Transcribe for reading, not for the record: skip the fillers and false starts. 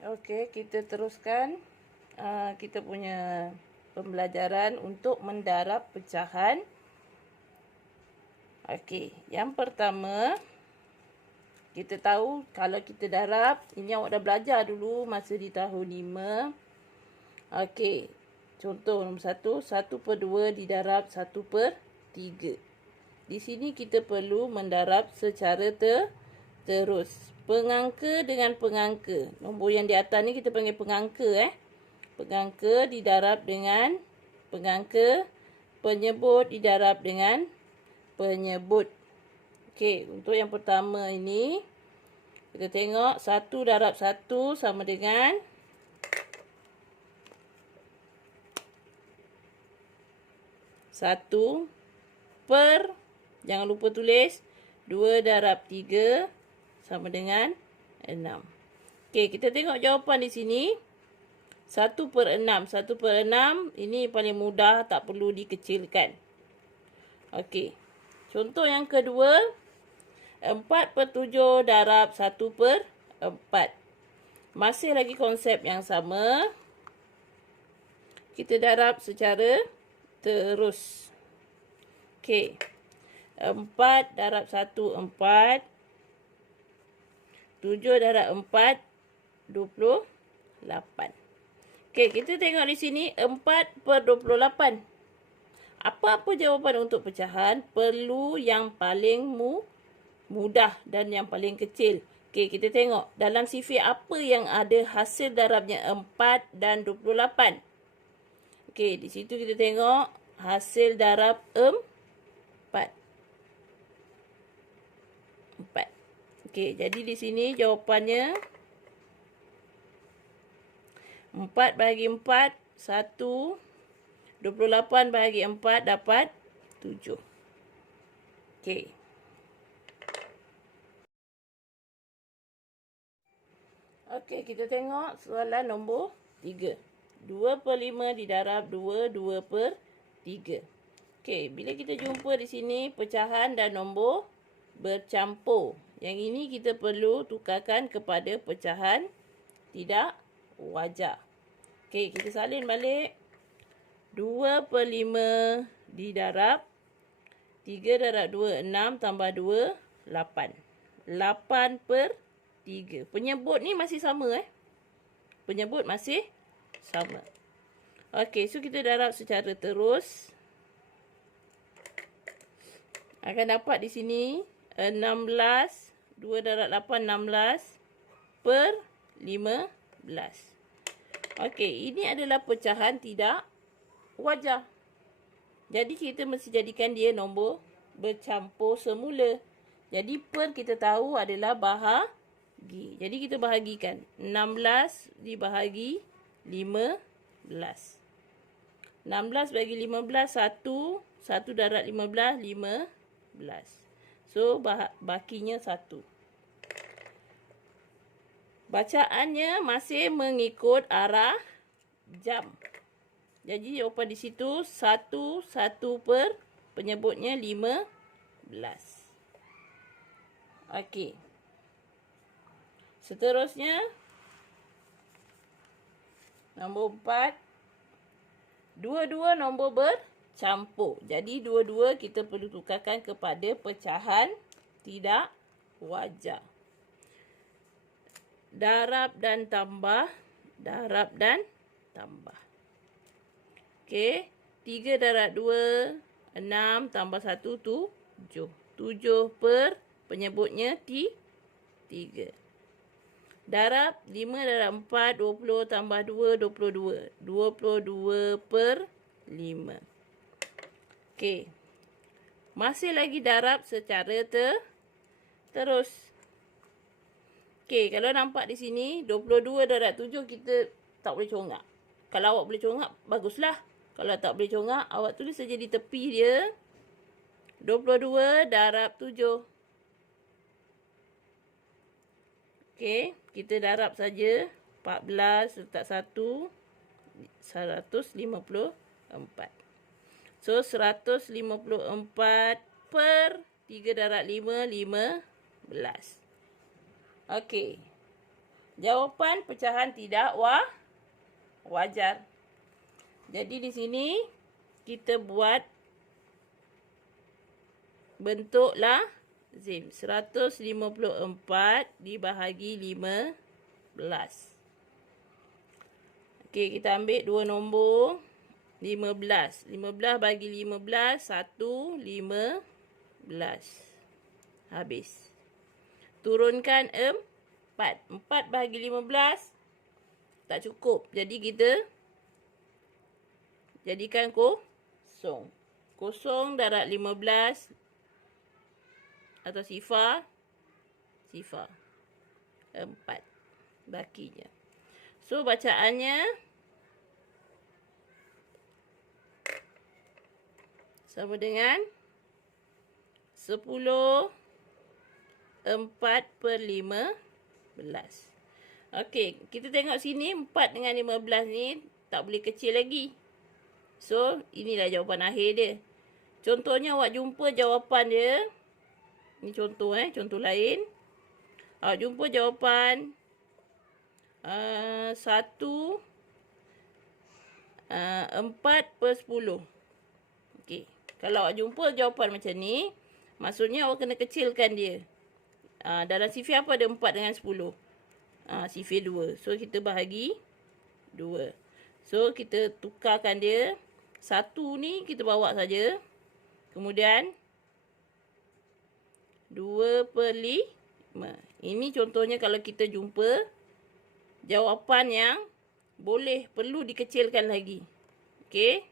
Okey, kita teruskan kita punya pembelajaran untuk mendarab pecahan. Okey, yang pertama, kita tahu kalau kita darab, ini awak dah belajar dulu masa di tahun 5. Okey, contoh nombor 1, 1/2 didarab 1/3. Di sini kita perlu mendarab secara terus. Pengangka dengan pengangka. Nombor yang di atas ni kita panggil pengangka. Pengangka didarab dengan pengangka. Penyebut didarab dengan penyebut. Okey, untuk yang pertama ini, kita tengok 1 darab 1 sama dengan 1 per, jangan lupa tulis, 2 darab 3 sama dengan 6. Okey, kita tengok jawapan di sini. 1/6. 1/6 ini paling mudah, tak perlu dikecilkan. Okey. Contoh yang kedua, 4/7 darab 1/4. Masih lagi konsep yang sama. Kita darab secara terus. Okey. 4 darab 1, 4. 7 darab 4, 28. Okey, kita tengok di sini 4/28. Apa-apa jawapan untuk pecahan, perlu yang paling mudah dan yang paling kecil. Okey, kita tengok dalam sifir apa yang ada hasil darabnya 4 dan 28. Okey, di situ kita tengok hasil darab 4. Okey, jadi di sini jawapannya 4 bahagi 4, 1. 28 bahagi 4 dapat 7. Okey. Okey, kita tengok soalan nombor 3. 2/5 didarab 2, 2/3. Okey, bila kita jumpa di sini pecahan dan nombor bercampur. Yang ini kita perlu tukarkan kepada pecahan tidak wajar. Okey, kita salin balik. 2/5 didarab 3 darab 2, 6 tambah 2, 8. 8/3. Penyebut ni masih sama. Penyebut masih sama. Okey, so kita darab secara terus. Akan dapat di sini 16. 2 darab 8, 16/15. Okey, ini adalah pecahan tidak wajar. Jadi kita mesti jadikan dia nombor bercampur semula. Jadi per kita tahu adalah bahagi. Jadi kita bahagikan. 16 dibahagi 15. 16 bagi 15, 1. 1 darab 15, 15. So, bakinya 1. Bacaannya masih mengikut arah jam. Jadi jawapan di situ 1 per penyebutnya 15. Okey. Seterusnya nombor 4. Dua-dua nombor bercampur. Jadi dua-dua kita perlu tukarkan kepada pecahan tidak wajar. Darab dan tambah. Darab dan tambah. Okey. 3 darab 2, 6 tambah 1, 7. 7 per penyebutnya 3. Darab 5 darab 4, 20 tambah 2, 22. 22/5. Okey. Masih lagi darab secara terus. Okey, kalau nampak di sini 22 darab 7 kita tak boleh congak. Kalau awak boleh congak, baguslah. Kalau tak boleh congak, awak tulis saja di tepi dia. 22 darab 7. Okey, kita darab saja. 14 letak 1. 154. So, 154 per 3 darab 5, 15. Okey. Jawapan pecahan tidak wajar. Jadi di sini kita buat bentuk lazim. 154 dibahagi 15. Okey, kita ambil dua nombor. 15. 15 bagi 15, 1, 15. Habis. Turunkan 4. 4 bagi 15 tak cukup. Jadi kita jadikan kosong. Kosong darab 15 atau sifar. 4. Bakinya. So, bacaannya sama dengan 10 4/15. Okey, kita tengok sini 4 dengan 15 ni tak boleh kecil lagi. So, inilah jawapan akhir dia. Contohnya awak jumpa jawapan dia. Ni contoh contoh lain. Awak jumpa jawapan 4/10. Okey. Kalau awak jumpa jawapan macam ni, maksudnya awak kena kecilkan dia. Dalam sifir apa ada 4 dengan 10? Sifir 2. So, kita bahagi 2. So, kita tukarkan dia. 1 ni kita bawa saja. Kemudian 2/5. Ini contohnya kalau kita jumpa jawapan yang perlu dikecilkan lagi. Okey.